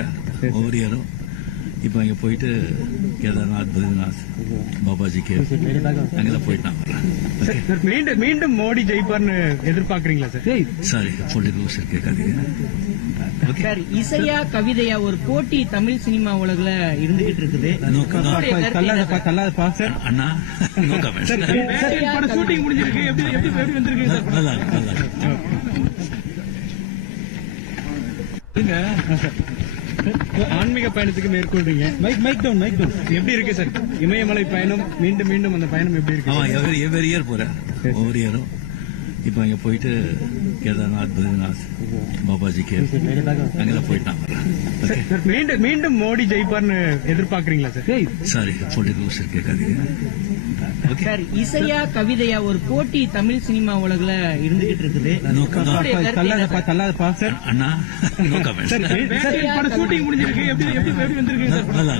போறேன் ஒவ்வொரு இயரும். இப்போ அங்கே போயிட்டு கேதார்நாத், பத்ரிநாத், பாபாஜி கேவ் அங்கெல்லாம் போயிட்டு நான் வரேன். மீண்டும் மோடி ஜெயிப்பார்னு எதிர்பார்க்கறீங்களா சார்? சாரி, போட்டி ரூல்ஸ் கேட்காதீங்க. சார், இசையா கவிதையா ஒரு போட்டி தமிழ் சினிமா உலகில் இருந்துகிட்டு இருக்குது. அண்ணா நோ கமெண்ட். ஷூட்டிங் முடிஞ்சிருக்கு, எப்படி வந்திருக்கு? நல்லா ஆன்மீக பயணத்துக்கு மேற்கொள்றீங்க. மைக் டவுன் எப்படி இருக்கு சார் இமயமலை பயணம்? மீண்டும் அந்த பயணம் எப்படி இருக்கு? எவ்வரி இயர் போறேன் ஒவ்வொரு இயரும். இப்போ அங்கே போயிட்டு கேதார்நாத், பத்ரிநாத், பாபாஜி கேவ் அங்கெல்லாம் போயிட்டு நான் வரேன். மீண்டும் மோடி ஜெயிப்பார்னு எதிர்பார்க்கறீங்களா சார்? சாரி, போட்டி ரூல்ஸ் கேட்காதீங்க. சார், இசையா கவிதையா ஒரு போட்டி தமிழ் சினிமா உலகில் இருந்துகிட்டு இருக்குது. அண்ணா நோ கமெண்ட். ஷூட்டிங் முடிஞ்சிருக்கு, எப்படி வந்திருக்கு? நல்லா